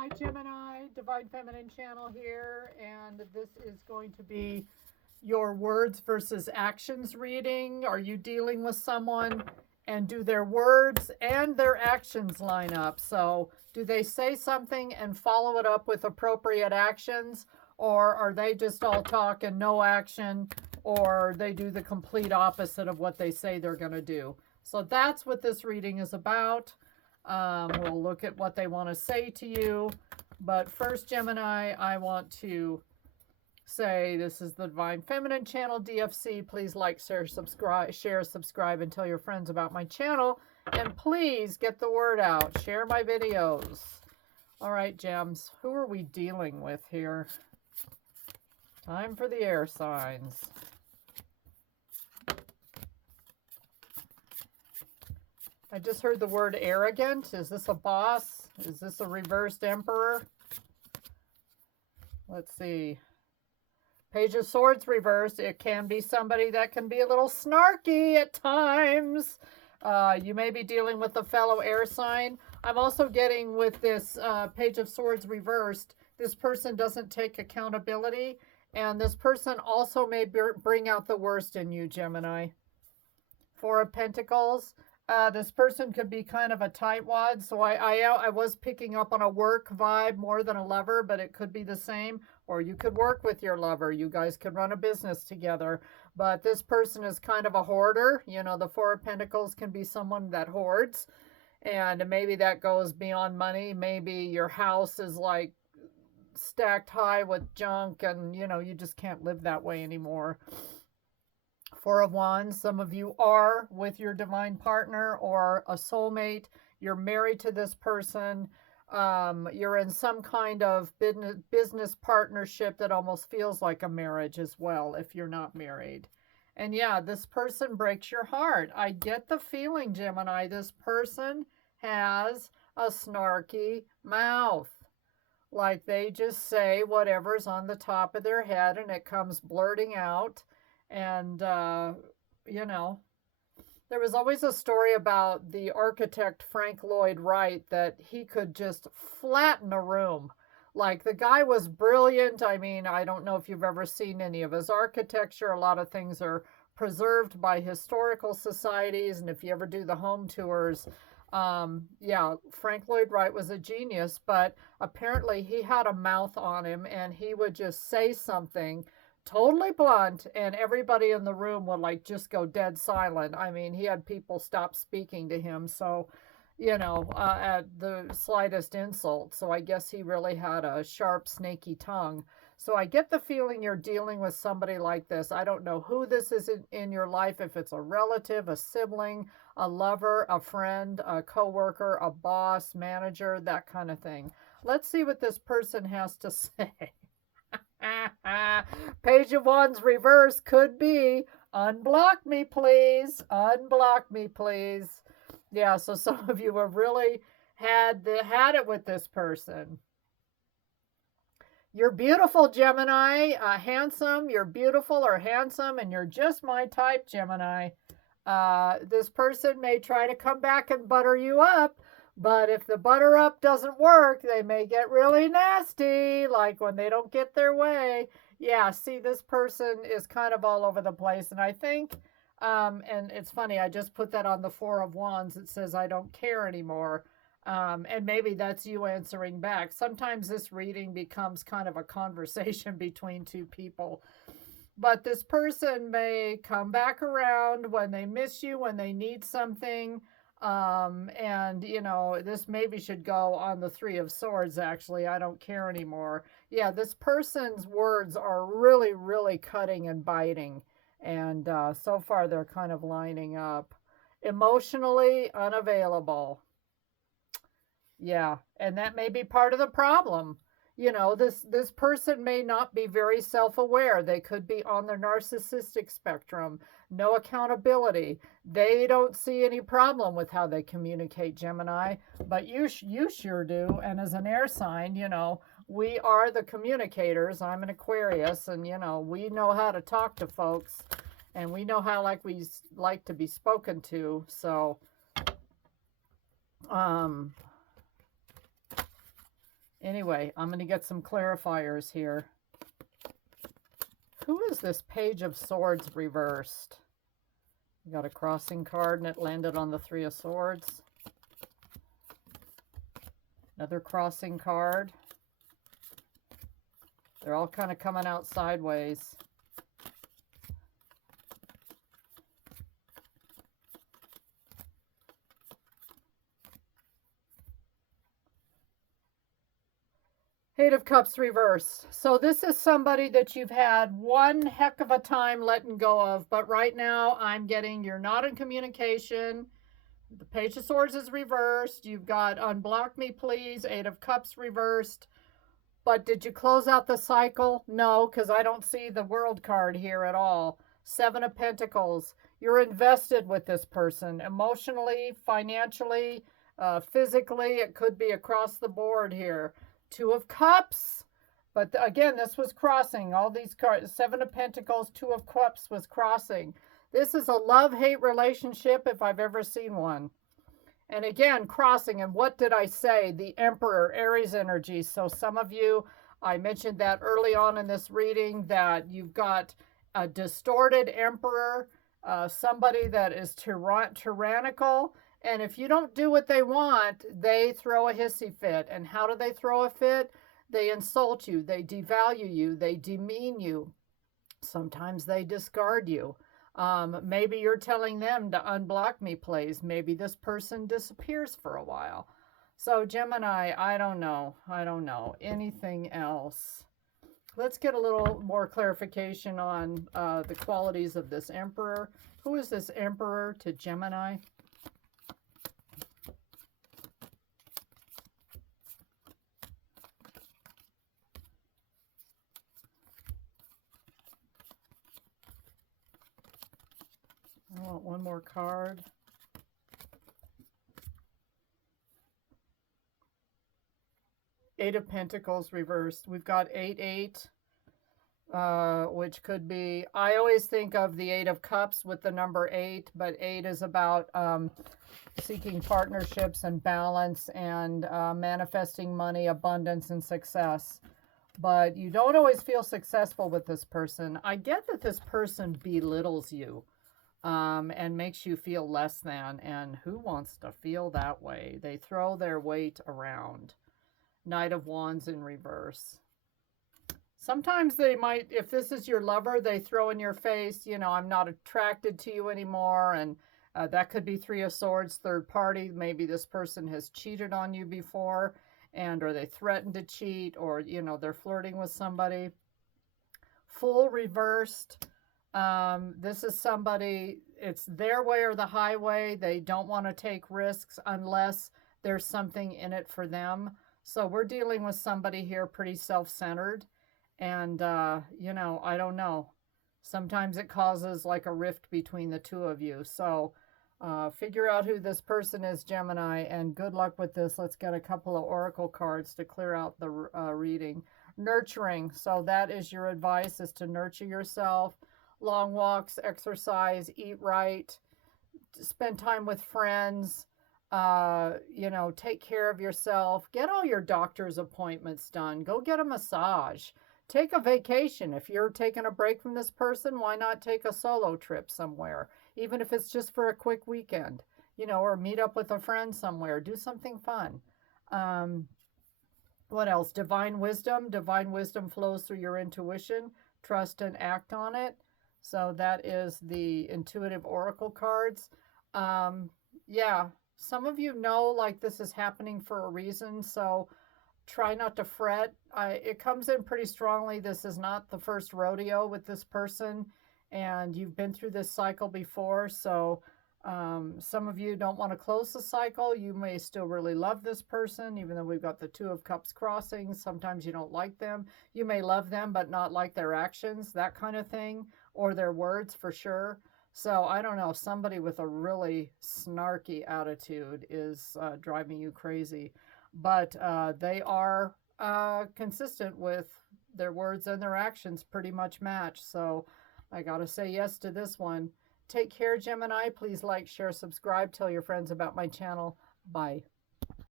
Hi Gemini, Divine Feminine channel here, and this is going to be your words versus actions reading. Are you dealing with someone and do their words and their actions line up? So do they say something and follow it up with appropriate actions, or are they just all talk and no action, or they do the complete opposite of what they say they're going to do? So that's what this reading is about. We'll look at what they want to say to you. But first, Gemini, I want to say this is the Divine Feminine channel, DFC. Please like, share, subscribe, and tell your friends about my channel. And please get the word out. Share my videos. All right, Gems, who are we dealing with here? Time for the air signs. I just heard the word arrogant. Is this a boss? Is this a reversed emperor? Let's see. Page of Swords reversed. It can be somebody that can be a little snarky at times. You may be dealing with a fellow air sign. I'm also getting with this Page of Swords reversed, this person doesn't take accountability. And this person also may bring out the worst in you, Gemini. Four of Pentacles. This person could be kind of a tightwad, so I was picking up on a work vibe more than a lover, but it could be the same, or you could work with your lover. You guys could run a business together, but this person is kind of a hoarder. You know, the Four of Pentacles can be someone that hoards, and maybe that goes beyond money. Maybe your house is like stacked high with junk, and, you know, you just can't live that way anymore. Four of Wands, some of you are with your divine partner or a soulmate. You're married to this person. You're in some kind of business partnership that almost feels like a marriage as well if you're not married. And yeah, this person breaks your heart. I get the feeling, Gemini, this person has a snarky mouth. Like they just say whatever's on the top of their head and it comes blurting out. And, you know, there was always a story about the architect Frank Lloyd Wright that he could just flatten a room. Like the guy was brilliant. I mean, I don't know if you've ever seen any of his architecture. A lot of things are preserved by historical societies. And if you ever do the home tours, yeah, Frank Lloyd Wright was a genius, but apparently he had a mouth on him and he would just say something totally blunt, and everybody in the room would like just go dead silent. I mean, he had people stop speaking to him, so, you know, at the slightest insult. So I guess he really had a sharp, snaky tongue. So I get the feeling you're dealing with somebody like this. I don't know who this is in your life, if it's a relative, a sibling, a lover, a friend, a coworker, a boss, manager, that kind of thing. Let's see what this person has to say. Page of Wands reverse could be unblock me, please. Unblock me, please. Yeah, so some of you have really had it with this person. You're beautiful, Gemini. Handsome. You're beautiful or handsome, and you're just my type, Gemini. This person may try to come back and butter you up. But if the butter up doesn't work, they may get really nasty, like when they don't get their way. Yeah, see, this person is kind of all over the place. And I think, and it's funny, I just put that on the Four of Wands. It says, I don't care anymore. And maybe that's you answering back. Sometimes this reading becomes kind of a conversation between two people. But this person may come back around when they miss you, when they need something. And, you know, this maybe should go on the Three of Swords, actually. I don't care anymore. Yeah, this person's words are really, really cutting and biting. And so far, they're kind of lining up. Emotionally unavailable. Yeah, and that may be part of the problem. You know, this person may not be very self-aware. They could be on the narcissistic spectrum. No accountability. They don't see any problem with how they communicate, Gemini, but you sure do. And as an air sign, you know, we are the communicators. I'm an Aquarius, and, you know, we know how to talk to folks, and we know how we like to be spoken to. So, Anyway, I'm going to get some clarifiers here. Who is this Page of Swords reversed? We got a crossing card and it landed on the Three of Swords. Another crossing card. They're all kind of coming out sideways. Eight of Cups reversed. So this is somebody that you've had one heck of a time letting go of, but right now I'm getting you're not in communication. The Page of Swords is reversed. You've got unblock me, please. Eight of Cups reversed. But did you close out the cycle? No, because I don't see the World card here at all. Seven of Pentacles. You're invested with this person emotionally, financially, physically. It could be across the board here. Two of Cups. But again, this was crossing. All these cards. Seven of Pentacles, Two of Cups was crossing. This is a love-hate relationship if I've ever seen one. And again, crossing. And what did I say? The Emperor, Aries energy. So some of you, I mentioned that early on in this reading, that you've got a distorted Emperor, somebody that is tyrannical. And if you don't do what they want, they throw a hissy fit. And how do they throw a fit? They insult you. They devalue you. They demean you. Sometimes they discard you. Maybe you're telling them to unblock me, please. Maybe this person disappears for a while. So Gemini, I don't know. I don't know. Anything else? Let's get a little more clarification on the qualities of this Emperor. Who is this Emperor to Gemini? I want one more card. Eight of Pentacles reversed. We've got 8-8, which could be, I always think of the Eight of Cups with the number 8, but 8 is about seeking partnerships and balance and manifesting money, abundance, and success. But you don't always feel successful with this person. I get that this person belittles you. And makes you feel less than, and who wants to feel that way? They throw their weight around. Knight of Wands in reverse. Sometimes they might, if this is your lover, they throw in your face, you know, I'm not attracted to you anymore, and that could be Three of Swords, third party. Maybe this person has cheated on you before, or they threatened to cheat, or, you know, they're flirting with somebody. Fool reversed. This is somebody, it's their way or the highway. They don't want to take risks unless there's something in it for them. So we're dealing with somebody here pretty self-centered. And, you know, I don't know. Sometimes it causes like a rift between the two of you. So figure out who this person is, Gemini, and good luck with this. Let's get a couple of oracle cards to clear out the reading. Nurturing. So that is your advice, is to nurture yourself. Long walks, exercise, eat right, spend time with friends, you know, take care of yourself. Get all your doctor's appointments done. Go get a massage. Take a vacation. If you're taking a break from this person, why not take a solo trip somewhere? Even if it's just for a quick weekend, you know, or meet up with a friend somewhere. Do something fun. What else? Divine wisdom. Divine wisdom flows through your intuition. Trust and act on it. So that is the intuitive oracle cards. Yeah, some of you know, like, this is happening for a reason, so try not to fret. It comes in pretty strongly. This is not the first rodeo with this person, and you've been through this cycle before, so some of you don't want to close the cycle. You may still really love this person, even though we've got the Two of Cups crossing. Sometimes you don't like them. You may love them, but not like their actions, that kind of thing. Or their words, for sure. So I don't know, somebody with a really snarky attitude is driving you crazy. But they are consistent with their words, and their actions pretty much match. So I gotta say yes to this one. Take care, Gemini. Please like, share, subscribe. Tell your friends about my channel. Bye.